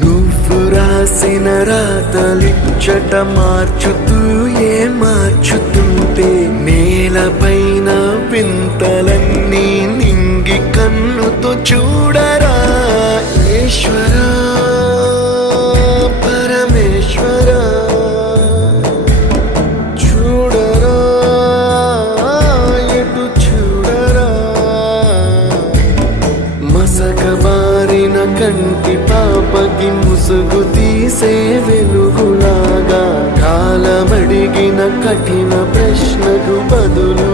నువ్వు రాసిన రాతలిచ్చట మార్చుతూ మార్చుతుంటే నేలపైన వింతలన్నీ నింగి కన్నుతో చూడరా ఈశ్వరా పరమేశ్వరా చూడరా ఎటు చూడరా మసకబారిన కంటి పాపకి ముసుగు తీసే వెలుగులాగా కాలమడిగిన కఠిన ప్రశ్నకు బదులు